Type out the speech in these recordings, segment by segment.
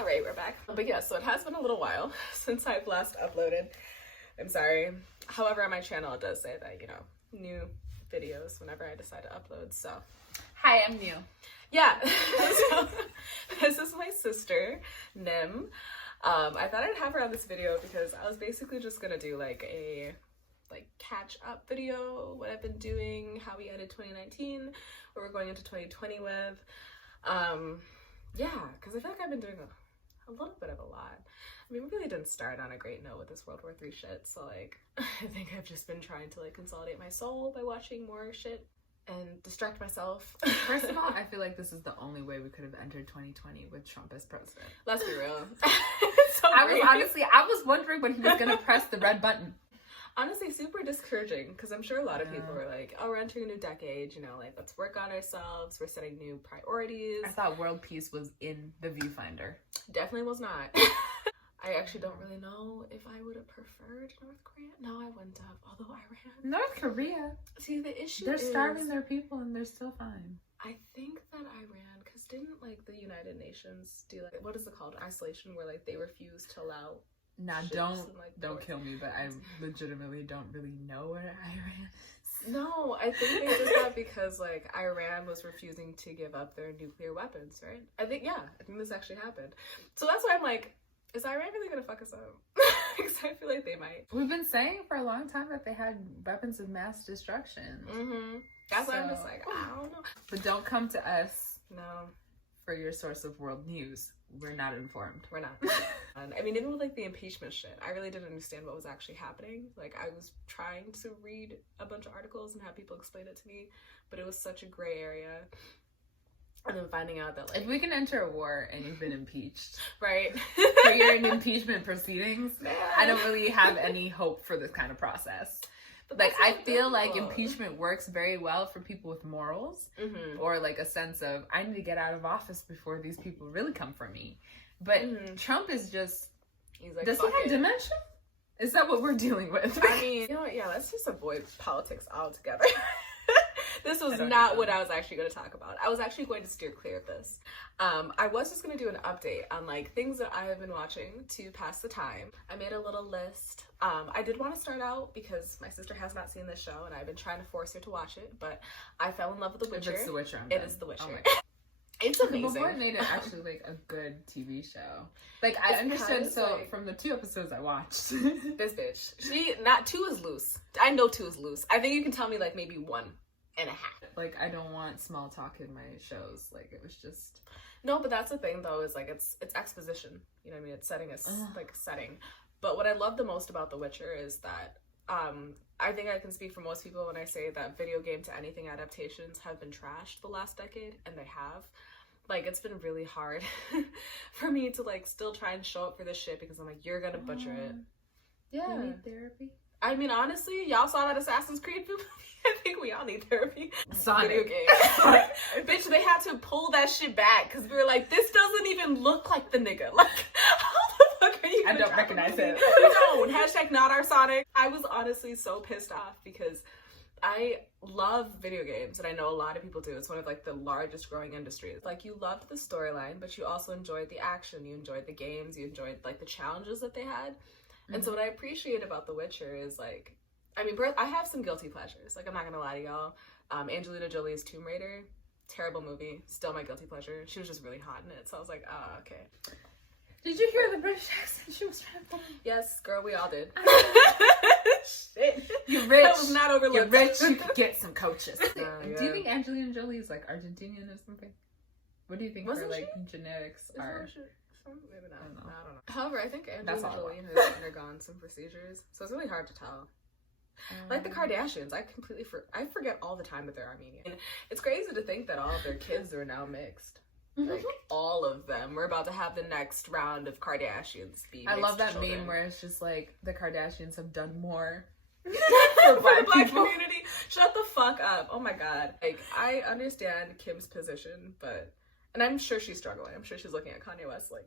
All right, we're back. But yeah, so it has been a little while since I've last uploaded. I'm sorry. However, on my channel, it does say that, you know, new videos whenever I decide to upload, so. Hi, I'm new. Yeah, so this is my sister, Nim. I thought I'd have her on this video because I was basically just gonna do like a catch up video, what I've been doing, how we ended 2019, what we're going into 2020 with. Yeah, because I feel like I've been doing a little bit of a lot. I mean, we really didn't start on a great note with this World War III shit, so like, I think I've just been trying to like consolidate my soul by watching more shit and distract myself. First of all, I feel like this is the only way we could have entered 2020 with Trump as president. Let's be real. I was wondering when he was gonna press the red button. Honestly, super discouraging, because I'm sure a lot of people were like, oh, we're entering a new decade, you know, like, let's work on ourselves, we're setting new priorities. I thought world peace was in the viewfinder. Definitely was not. I actually don't really know if I would have preferred North Korea. No, I wouldn't have, although Iran. North Korea. See, the issue They're is... starving their people and they're still fine. I think that Iran, because didn't, like, the United Nations do, like, what is it called? Isolation, where, like, they refuse to allow... Nah, ships don't and, like, don't kill me, but I legitimately don't really know where Iran is. No, I think they did that because, like, Iran was refusing to give up their nuclear weapons, right? I think this actually happened. So that's why I'm like, is Iran really gonna fuck us up? Because I feel like they might. We've been saying for a long time that they had weapons of mass destruction. Mm-hmm. That's why I'm just like, I don't know. But don't come to us. No. For your source of world news. We're not informed. We're not. I mean, even with like the impeachment shit, I really didn't understand what was actually happening. Like, I was trying to read a bunch of articles and have people explain it to me, but it was such a gray area. And then finding out that, like, if we can enter a war and you've been impeached, right? So you're in impeachment proceedings, I don't really have any hope for this kind of process. Like, I feel like impeachment works very well for people with morals, or like a sense of, I need to get out of office before these people really come for me. But Trump is just, he's like, does he have dementia? Is that what we're dealing with? I mean, you know what, yeah, let's just avoid politics altogether. This was not what I was actually going to talk about. I was actually going to steer clear of this. I was just going to do an update on like things that I have been watching to pass the time. I made a little list. I did want to start out because my sister has not seen this show and I've been trying to force her to watch it, but I fell in love with The Witcher. If it's The Witcher, it is The Witcher. Oh, it's amazing. Before it made it actually like a good TV show. Like, I understood, so like, from the 2 episodes I watched. This bitch. 2 is loose. I know 2 is loose. I think you can tell me like maybe 1.5. Like, I don't want small talk in my shows. Like, it was just... No, but that's the thing though, is like it's exposition. You know what I mean? It's setting like a setting. But what I love the most about The Witcher is that I think I can speak for most people when I say that video game to anything adaptations have been trashed the last decade, and they have. Like, it's been really hard for me to like still try and show up for this shit because I'm like, you're gonna butcher it. Yeah. You need therapy. I mean, honestly, y'all saw that Assassin's Creed movie? I think we all need therapy. Sonic. Video game. Bitch, they had to pull that shit back because we were like, this doesn't even look like the nigga. Like, how the fuck are you gonna I don't recognize him. You don't. Hashtag not our Sonic. I was honestly so pissed off because I love video games, and I know a lot of people do. It's one of like the largest growing industries. Like, you loved the storyline, but you also enjoyed the action. You enjoyed the games. You enjoyed like the challenges that they had. And so what I appreciate about The Witcher is like, I mean, I have some guilty pleasures. Like, I'm not gonna lie to y'all. Angelina Jolie's Tomb Raider, terrible movie. Still my guilty pleasure. She was just really hot in it. So I was like, oh, okay. Did you hear the British accent she was trying to put on? Yes, girl, we all did. Shit. You're rich. That was not overlooked. You're rich. You could get some coaches. Yeah. Do you think Angelina Jolie is like Argentinian or something? What do you think her like genetics are? Maybe not. I don't know. However, I think Angelina Jolie has undergone some procedures, so it's really hard to tell. Like the Kardashians, I forget all the time that they're Armenian. And it's crazy to think that all of their kids are now mixed. Like, all of them. We're about to have the next round of Kardashians be mixed. I love that children. meme where it's just like the Kardashians have done more for the black community. Shut the fuck up. Oh my god. Like, I understand Kim's position, but, and I'm sure she's struggling. I'm sure she's looking at Kanye West like,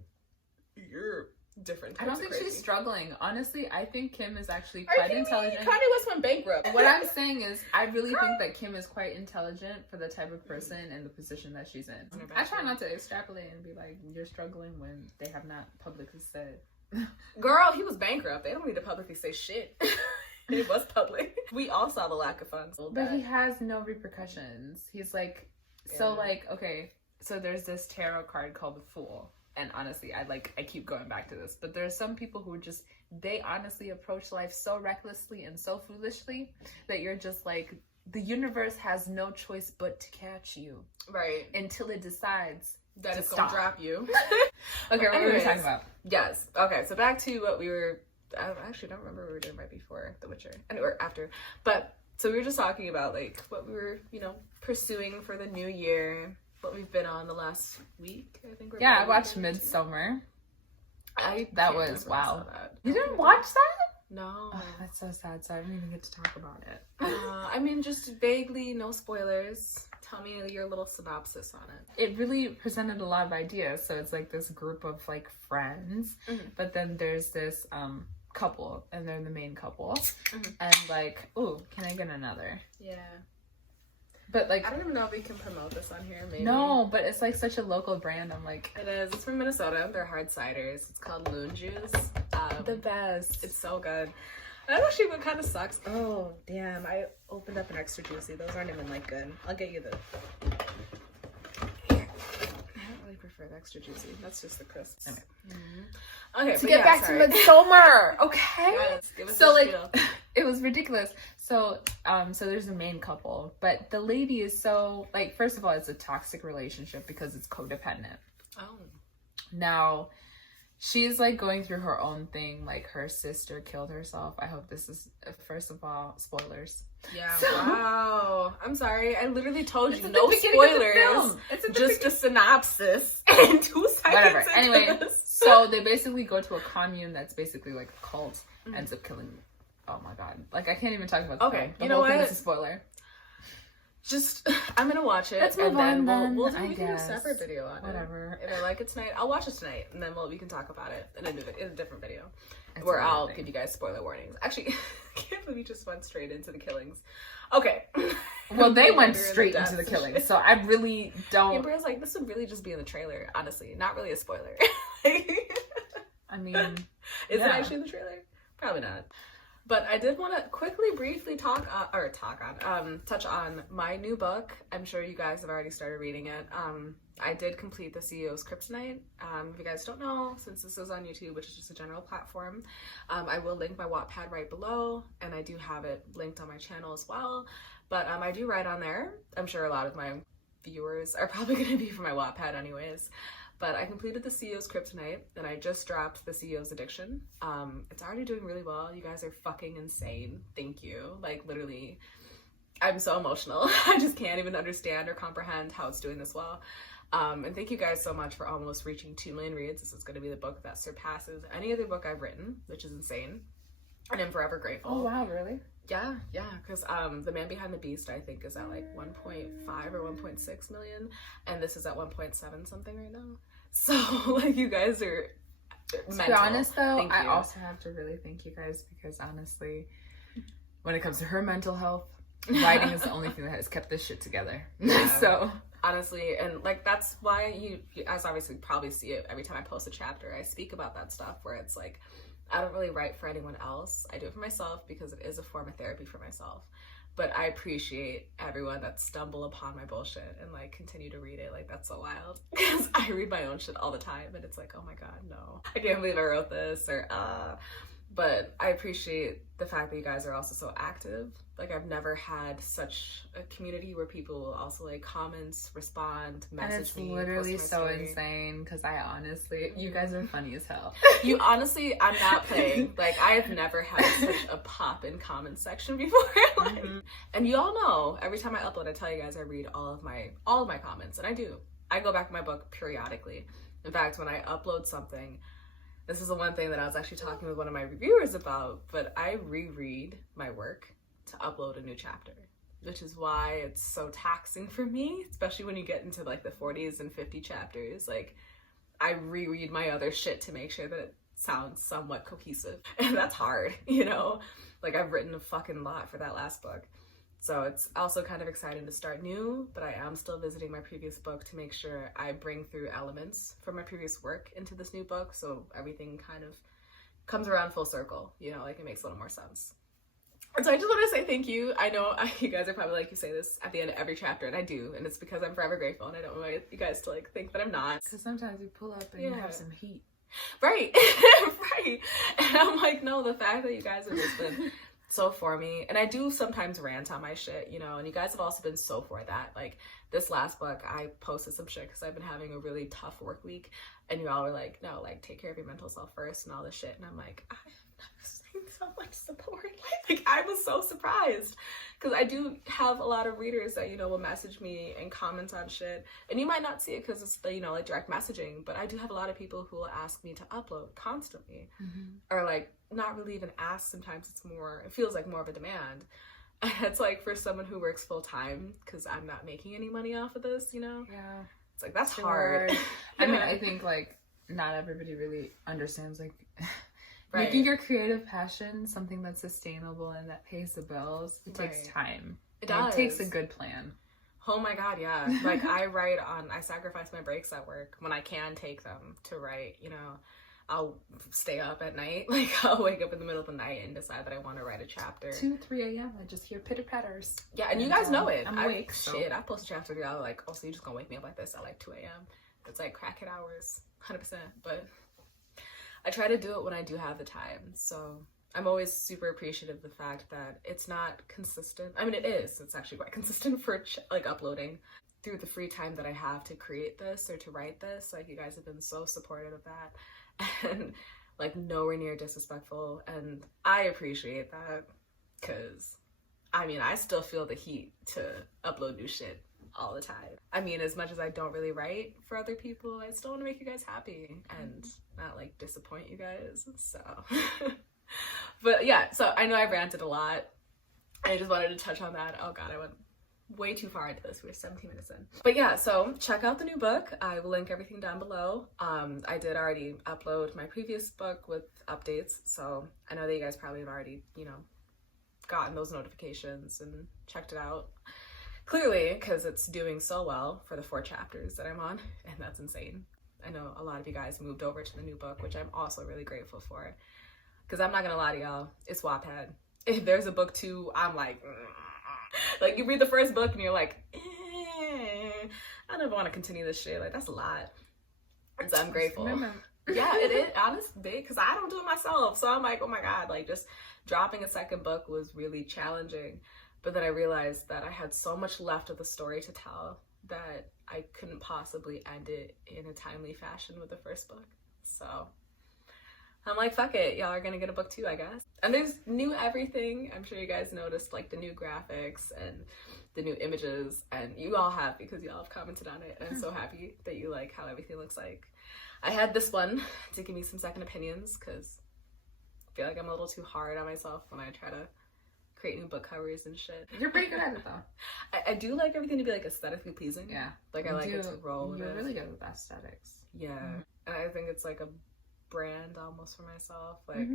you're different I types don't think of crazy. she's struggling. Honestly, I think Kim is actually quite intelligent. Kanye West went bankrupt. What I'm saying is, I really think that Kim is quite intelligent for the type of person and the position that she's in. I try not to extrapolate and be like, you're struggling when they have not publicly said. Girl, he was bankrupt. They don't need to publicly say shit. It was public. We all saw the lack of funds. But he has no repercussions. He's like, so like, okay, so there's this tarot card called the Fool. And honestly, I keep going back to this, but there's some people who just, they honestly approach life so recklessly and so foolishly that you're just like, the universe has no choice but to catch you. Right. Until it decides that it's gonna drop you. Okay, what were we talking about? Yes. Okay, so back to what we were, I actually don't remember what we were doing right before The Witcher, or after. But, so we were just talking about like what we were, pursuing for the new year. What we've been on the last week, I think. I watched Midsummer. That was wow. That. You didn't watch that? No. Oh, that's so sad. So I didn't even get to talk about it. I mean, just vaguely, no spoilers. Tell me your little synopsis on it. It really presented a lot of ideas. So it's like this group of like friends, but then there's this couple, and they're the main couple, and like, ooh, can I get another? Yeah. But like, I don't even know if we can promote this on here. Maybe. No, but it's like such a local brand. I'm like, it is. It's from Minnesota. They're hard ciders. It's called Loon Juice. The best. It's so good. That actually what kind of sucks. Oh damn! I opened up an extra juicy. Those aren't even like good. I'll get you the. I don't really prefer the extra juicy. That's just the crisps. Okay, to get back to Midsummer. Okay. Yes, give us so like, spiel. It was ridiculous. So so there's a main couple, but the lady is so like, first of all, it's a toxic relationship because it's codependent. Oh. Now, she's like going through her own thing. Like her sister killed herself. I hope this is, first of all, spoilers. Yeah. Wow. I'm sorry. I literally told you no spoilers. It's just a synopsis in 2 seconds. Whatever. Anyway, so they basically go to a commune that's basically like a cult. Ends up killing. Oh my god! Like I can't even talk about. Okay, the whole thing is a spoiler. Just I'm gonna watch it. Let's move on then. We can do a separate video on it. Whatever. If I like it tonight, I'll watch it tonight, and then we can talk about it in a different video, where I'll give you guys spoiler warnings. Actually, I can't believe we just went straight into the killings. Okay. Well, they went straight into the killings, so I really don't. Amber's like, this would really just be in the trailer. Honestly, not really a spoiler. I mean, is it actually in the trailer? Probably not. But I did want to quickly, briefly touch on my new book. I'm sure you guys have already started reading it. I did complete the CEO's Kryptonite. If you guys don't know, since this is on YouTube, which is just a general platform, I will link my Wattpad right below, and I do have it linked on my channel as well. But I do write on there. I'm sure a lot of my viewers are probably going to be from my Wattpad anyways. But I completed the CEO's Kryptonite, and I just dropped the CEO's Addiction. It's already doing really well. You guys are fucking insane. Thank you. Like, literally, I'm so emotional. I just can't even understand or comprehend how it's doing this well. And thank you guys so much for almost reaching 2 million reads. This is going to be the book that surpasses any other book I've written, which is insane. And I'm forever grateful. Oh, wow, really? Yeah, because The Man Behind the Beast, I think, is at like 1.5 or 1.6 million, and this is at 1.7 something right now. So, like, you guys are mental. To be honest, though, I also have to really thank you guys, because honestly, when it comes to her mental health, writing is the only thing that has kept this shit together. Yeah. So, honestly, and like, that's why you guys obviously probably see it every time I post a chapter. I speak about that stuff where it's like, I don't really write for anyone else. I do it for myself because it is a form of therapy for myself. But I appreciate everyone that stumble upon my bullshit and like continue to read it. Like, that's so wild. Because I read my own shit all the time and it's like, oh my god, no. I can't believe I wrote this, or But I appreciate the fact that you guys are also so active. Like, I've never had such a community where people will also like comment, respond, message me. And it's literally so insane, because I honestly, you guys are funny as hell. You honestly, I'm not playing. Like, I have never had such a pop in comment section before. Like, and you all know, every time I upload, I tell you guys I read all of my comments, and I do. I go back to my book periodically. In fact, when I upload something, this is the one thing that I was actually talking with one of my reviewers about, but I reread my work to upload a new chapter, which is why it's so taxing for me, especially when you get into like the 40s and 50 chapters. Like, I reread my other shit to make sure that it sound somewhat cohesive. And that's hard, you know? Like, I've written a fucking lot for that last book. So it's also kind of exciting to start new, but I am still visiting my previous book to make sure I bring through elements from my previous work into this new book, so everything kind of comes around full circle, you know, like it makes a little more sense. And so I just want to say thank you. I know you guys are probably like, you say this at the end of every chapter, and I do, and it's because I'm forever grateful, and I don't want you guys to like think that I'm not. Because sometimes you pull up and you have some heat. Right, right. And I'm like, no, the fact that you guys have just been so for me, and I do sometimes rant on my shit, you know, and you guys have also been so for that. Like this last book, I posted some shit because I've been having a really tough work week, and you all were like, no, like take care of your mental self first and all this shit, and I'm like, I've never seen so much support. Like I was so surprised because I do have a lot of readers that, you know, will message me and comment on shit, and you might not see it because it's, you know, like direct messaging, but I do have a lot of people who will ask me to upload constantly, or like not really even ask. Sometimes it's more, it feels like more of a demand. And it's like for someone who works full time, because I'm not making any money off of this, you know? Yeah. It's like, that's hard. I mean, I think like not everybody really understands like right. making your creative passion something that's sustainable and that pays the bills. It takes time. It does. It takes a good plan. Oh my God, yeah. Like I sacrifice my breaks at work when I can take them to write, you know. I'll stay up at night. Like I'll wake up in the middle of the night and decide that I want to write a chapter. 2, 3 a.m. I just hear pitter patters. Yeah, and you guys know it. I'm awake. Shit, I post a chapter. Y'all like, oh, so you just gonna wake me up like this at like 2 a.m. It's like crackhead hours, 100%. But I try to do it when I do have the time. So I'm always super appreciative of the fact that it's not consistent. I mean, it is. It's actually quite consistent for like uploading through the free time that I have to create this or to write this. Like you guys have been so supportive of that. And like nowhere near disrespectful, and I appreciate that because I mean I still feel the heat to upload new shit all the time. I mean, as much as I don't really write for other people, I still want to make you guys happy and not like disappoint you guys, so but yeah, so I know I ranted a lot. I just wanted to touch on that. Oh God, I went way too far into this. We're 17 minutes in. But yeah, so check out the new book. I will link everything down below. I did already upload my previous book with updates, so I know that you guys probably have already, you know, gotten those notifications and checked it out. Clearly, because it's doing so well for the 4 chapters that I'm on, and that's insane. I know a lot of you guys moved over to the new book, which I'm also really grateful for. Because I'm not gonna lie to y'all, it's Wattpad. If there's a book 2, I'm like, like you read the first book and you're like, I never want to continue this shit. Like that's a lot. And so I'm grateful. Yeah, it is honestly because I don't do it myself. So I'm like, oh my God, like just dropping a second book was really challenging. But then I realized that I had so much left of the story to tell that I couldn't possibly end it in a timely fashion with the first book. So I'm like, fuck it, y'all are gonna get a book 2, I guess. And there's new everything. I'm sure you guys noticed like the new graphics and the new images, and you all have because y'all have commented on it, and I'm so happy that you like how everything looks like. I had this one to give me some second opinions because I feel like I'm a little too hard on myself when I try to create new book covers and shit. You're pretty good at it though. I do like everything to be like aesthetically pleasing. Yeah. Like I like it to roll. You're really good with aesthetics. Yeah. And I think it's like a brand almost for myself. Like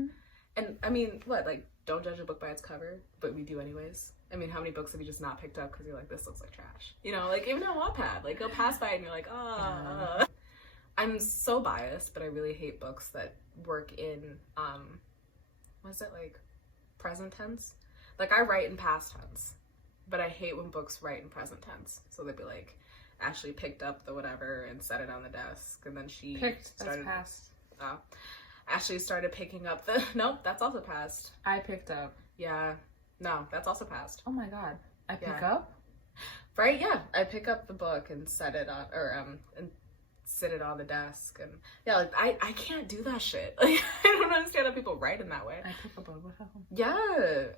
and I mean, what, like don't judge a book by its cover, but we do anyways. I mean, how many books have you just not picked up because you're like, this looks like trash? You know, like even on Wattpad, like you'll pass by and you're like, oh. I'm so biased, but I really hate books that work in what's it, like present tense? Like I write in past tense, but I hate when books write in present tense. So they'd be like, Ashley picked up the whatever and set it on the desk, and then she started. That's past. Oh, Ashley started picking up the. Nope, that's also past. I picked up. Yeah, no, that's also past. Oh my God, I pick up. Right? Yeah, I pick up the book and set it on, or and sit it on the desk, and yeah, like I can't do that shit. Like I don't understand how people write in that way. I pick up a book. Yeah,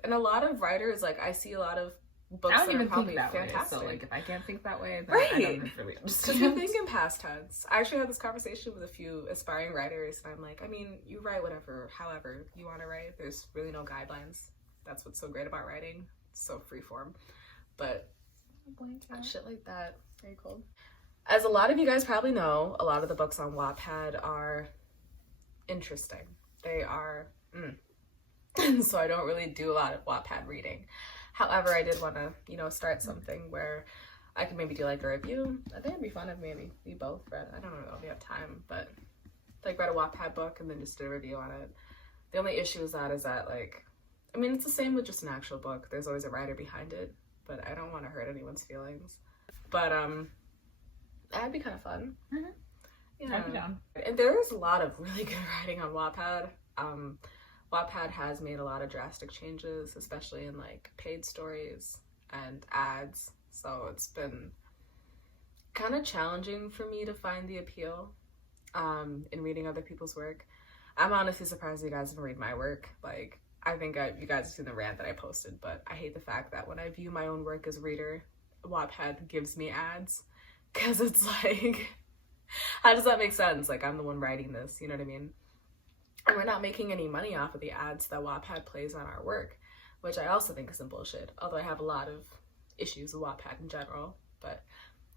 and a lot lot of writers, like I see a lot of books that are probably fantastic. Way, so like if I can't think that way, then right. I don't really Because you think in past tense. I actually had this conversation with a few aspiring writers, and I'm like, I mean, you write whatever, however you want to write. There's really no guidelines. That's what's so great about writing. It's so freeform. But shit like that. Very cool. As a lot of you guys probably know, a lot of the books on Wattpad are interesting. They are, so I don't really do a lot of Wattpad reading. However, I did want to, you know, start something where I could maybe do like a review. I think it'd be fun if maybe we both read, I don't know if we have time, but like read a Wattpad book and then just did a review on it. The only issue is that like, I mean, it's the same with just an actual book. There's always a writer behind it, but I don't want to hurt anyone's feelings. But that'd be kind of fun. Mm-hmm. Yeah. I'd be down. And there's a lot of really good writing on Wattpad. Wattpad has made a lot of drastic changes, especially in like paid stories and ads. So it's been kind of challenging for me to find the appeal in reading other people's work. I'm honestly surprised you guys even read my work. Like, I think you guys have seen the rant that I posted, but I hate the fact that when I view my own work as a reader, Wattpad gives me ads. Because it's like, how does that make sense? Like, I'm the one writing this, you know what I mean? And we're not making any money off of the ads that Wattpad plays on our work, which I also think is some bullshit. Although I have a lot of issues with Wattpad in general, but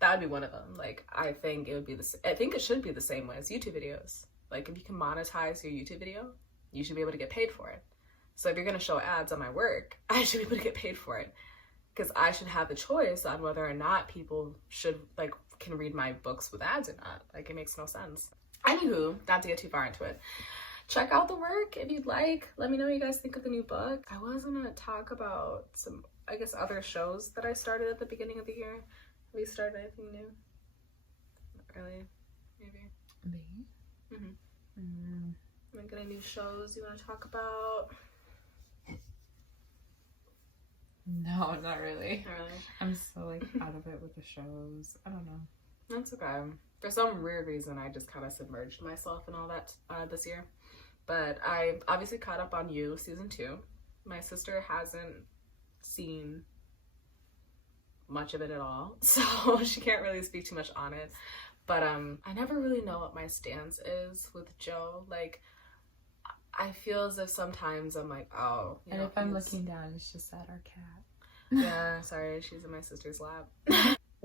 that would be one of them. Like, I think it should be the same way as YouTube videos. Like, if you can monetize your YouTube video, you should be able to get paid for it. So if you're going to show ads on my work, I should be able to get paid for it. Because I should have the choice on whether or not people can read my books with ads or not. Like, it makes no sense. Anywho, not to get too far into it. Check out the work if you'd like. Let me know what you guys think of the new book. I was going to talk about some, I guess, other shows that I started at the beginning of the year. Have you started anything new? Not really. Maybe. Me? Like, any new shows you want to talk about? No, not really. Not really. I'm so like out of it with the shows. I don't know. That's okay. For some weird reason, I just kind of submerged myself in all that this year. But I obviously caught up on You season 2. My sister hasn't seen much of it at all, so she can't really speak too much on it. But I never really know what my stance is with Joe. Like, I feel as if sometimes I'm like, oh. And if I'm looking down, it's just at our cat. Yeah, sorry, she's in my sister's lap.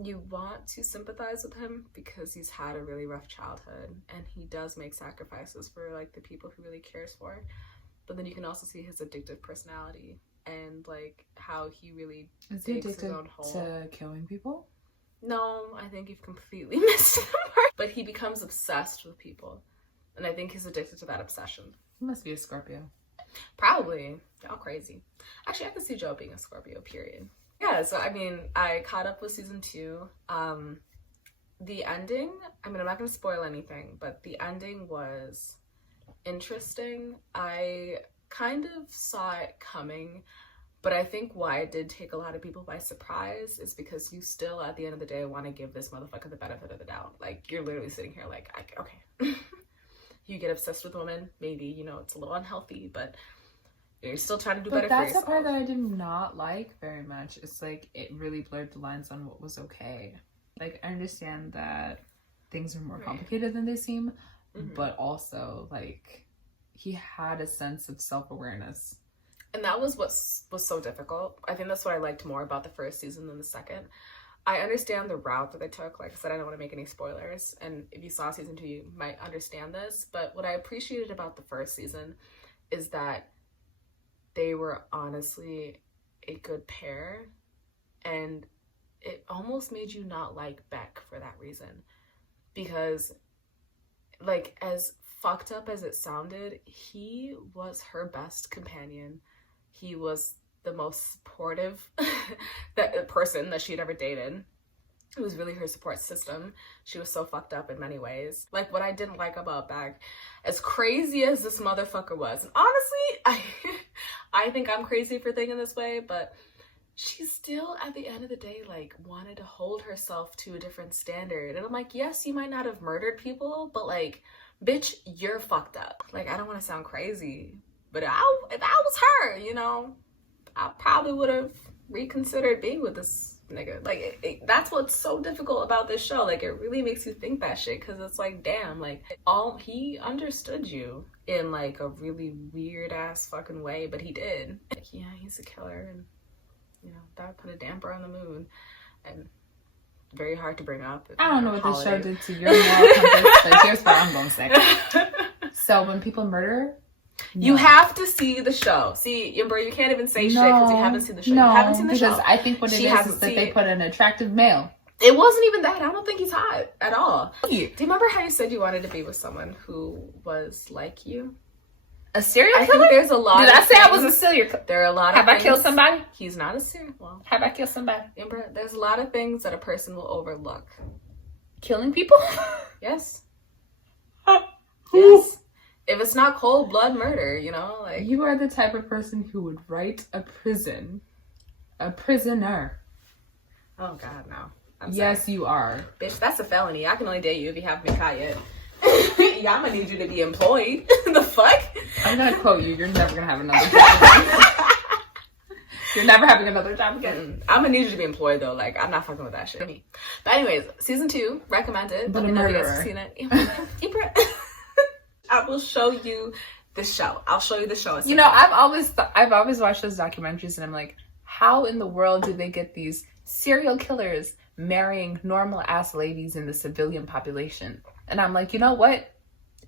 You want to sympathize with him because he's had a really rough childhood and he does make sacrifices for like the people he really cares for. But then you can also see his addictive personality and like how he really is he digs addicted his own hole. to killing people? No, I think you've completely missed the mark. But he becomes obsessed with people. And I think he's addicted to that obsession. He must be a Scorpio. Probably. Y'all crazy. Actually, I could see Joe being a Scorpio, period. Yeah, so I mean, I caught up with season 2. The ending, I mean, I'm not going to spoil anything, but the ending was interesting. I kind of saw it coming, but I think why it did take a lot of people by surprise is because you still, at the end of the day, want to give this motherfucker the benefit of the doubt. Like, you're literally sitting here like, okay. You get obsessed with women, maybe, you know, it's a little unhealthy, but you're still trying to do better for yourself. But that's the part that I did not like very much. It's like, it really blurred the lines on what was okay. Like, I understand that things are more complicated than they seem, but also, like, he had a sense of self-awareness. And that was what was so difficult. I think that's what I liked more about the first season than the second. I understand the route that they took. Like I said, I don't want to make any spoilers. And if you saw season 2, you might understand this. But what I appreciated about the first season is that they were honestly a good pair. And it almost made you not like Beck for that reason. Because, like, as fucked up as it sounded, he was her best companion. He was the most supportive person that she'd ever dated. It was really her support system. She was so fucked up in many ways. Like, what I didn't like about Beck, as crazy as this motherfucker was, and honestly, I think I'm crazy for thinking this way, but she still, at the end of the day, like, wanted to hold herself to a different standard. And I'm like, yes, you might not have murdered people, but, like, bitch, you're fucked up. Like, I don't want to sound crazy, but if I was her, you know, I probably would have reconsidered being with this nigga. Like, that's what's so difficult about this show. Like, it really makes you think that shit, because it's like, damn, like, he understood you in, like, a really weird-ass fucking way, but he did. Like, yeah, he's a killer, and, you know, that put a damper on the mood, and very hard to bring up. I don't know what this show did to your moral compass, but here's where I'm going to say. So, when people murder, You have to see the show. See, Yumber, you can't even say shit because you haven't seen the show. You haven't seen the show. Because I think what it is that they put an attractive male. It wasn't even that. I don't think he's hot at all. Do you remember how you said you wanted to be with someone who was like you? A serial killer? I think there's a lot. Did I say I was a serial killer? There are a lot of Have I killed somebody? He's not a serial. Well, have I killed somebody? Amber, there's a lot of things that a person will overlook. Killing people? Yes. Yes. If it's not cold blood murder, you know, like you are the type of person who would write a prisoner. Oh God, no. Yes, you are. Bitch, that's a felony. I can only date you if you haven't been caught yet. Yeah, I'm gonna need you to be employed. The fuck? I'm gonna quote you. You're never gonna have another job. You're never having another job again. I'm gonna need you to be employed though. Like, I'm not fucking with that shit. But anyways, season 2, recommended. But a murderer. Seen it. I will show you the show. I'll show you the show. You know, I've always watched those documentaries, and I'm like, how in the world do they get these serial killers marrying normal ass ladies in the civilian population? And I'm like, you know what?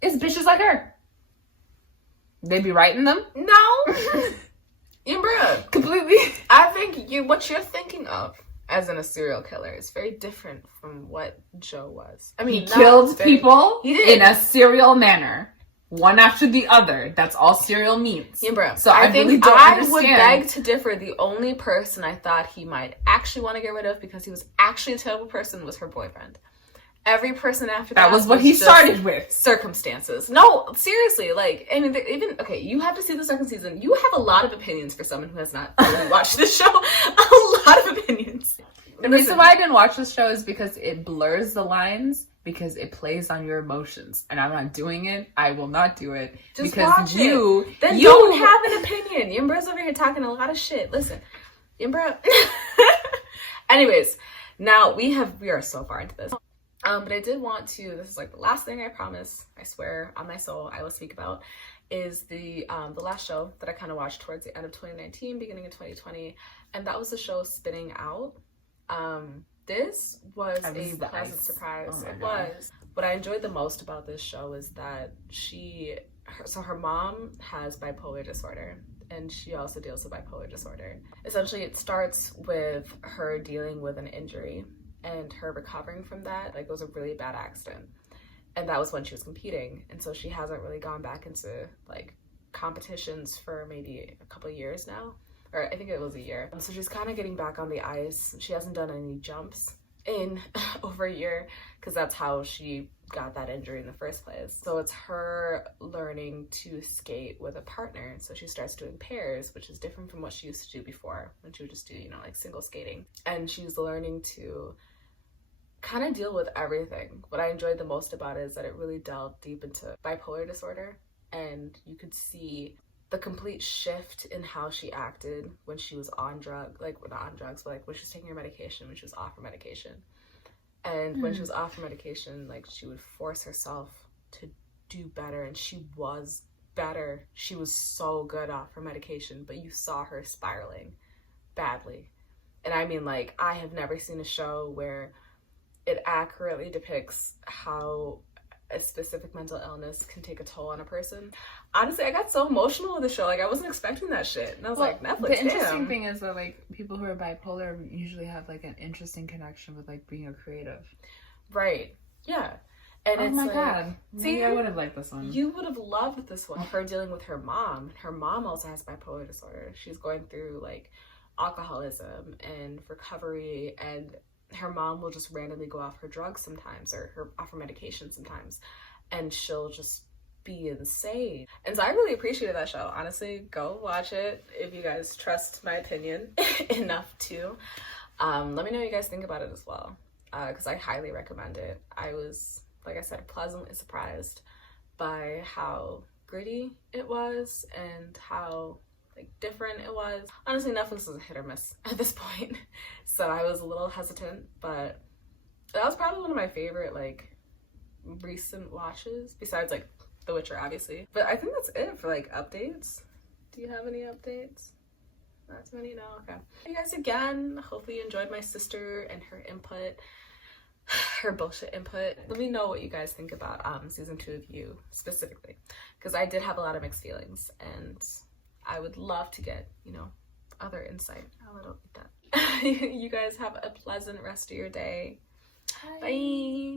It's bitches like her. They be writing them? No. Bruh. Completely. I think what you're thinking of as in a serial killer is very different from what Joe was. I mean, he killed people in a serial manner. One after the other. That's all serial means. Bruh. So I think really I would beg to differ. The only person I thought he might actually want to get rid of because he was actually a terrible person was her boyfriend. Every person after that was what he started with. Circumstances. No, seriously. Like, I mean, even, okay, you have to see the second season. You have a lot of opinions for someone who has not really watched the show. A lot of opinions. The reason why I didn't watch this show is because it blurs the lines, because it plays on your emotions. And I'm not doing it. I will not do it. Just because watch you it. Then you don't have an opinion. Yumbra's over here talking a lot of shit. Listen, Yumbra. Anyways, now we are so far into this. But I did want to, this is like the last thing I promise, I swear on my soul I will speak about, is the last show that I kind of watched towards the end of 2019, beginning of 2020, and that was the show Spinning Out. This was a pleasant surprise. It was. What I enjoyed the most about this show is that her mom has bipolar disorder, and she also deals with bipolar disorder. Essentially, it starts with her dealing with an injury and her recovering from that. Like, it was a really bad accident, and that was when she was competing, and so she hasn't really gone back into like competitions for maybe a couple of years now, or I think it was a year. So she's kind of getting back on the ice. She hasn't done any jumps in over a year because that's how she got that injury in the first place. So it's her learning to skate with a partner. So she starts doing pairs, which is different from what she used to do before, when she would just do, you know, like single skating. And she's learning to kind of deal with everything. What I enjoyed the most about it is that it really delved deep into bipolar disorder, and you could see the complete shift in how she acted when she was on drugs, like not on drugs, but like when she was taking her medication, when she was off her medication. And when she was off her medication, like she would force herself to do better, and she was better. She was so good off her medication, but you saw her spiraling badly. And I mean, like, I have never seen a show where it accurately depicts how a specific mental illness can take a toll on a person. Honestly, I got so emotional with the show. Like, I wasn't expecting that shit. And I was like, Netflix, the interesting thing is that, like, people who are bipolar usually have, like, an interesting connection with, like, being a creative. Right. Yeah. And oh it's my like, God. See, I would have liked this one. You would have loved this one. Her dealing with her mom. Her mom also has bipolar disorder. She's going through, like, alcoholism and recovery, and her mom will just randomly go off her drugs sometimes, or off her medication sometimes, and she'll just be insane. And so I really appreciated that show. Honestly, go watch it if you guys trust my opinion enough to. Let me know what you guys think about it as well, because I highly recommend it. I was, like I said, pleasantly surprised by how gritty it was and how like different it was. Honestly, Netflix is a hit or miss at this point, so I was a little hesitant, but that was probably one of my favorite like recent watches, besides like The Witcher, obviously. But I think that's it for like updates. Do you have any updates? Not too many? No? Okay. Thank you guys again. Hopefully you enjoyed my sister and her input. her bullshit input. Let me know what you guys think about season 2 of You specifically, because I did have a lot of mixed feelings, and I would love to get, you know, other insight a little bit. You guys have a pleasant rest of your day. Bye.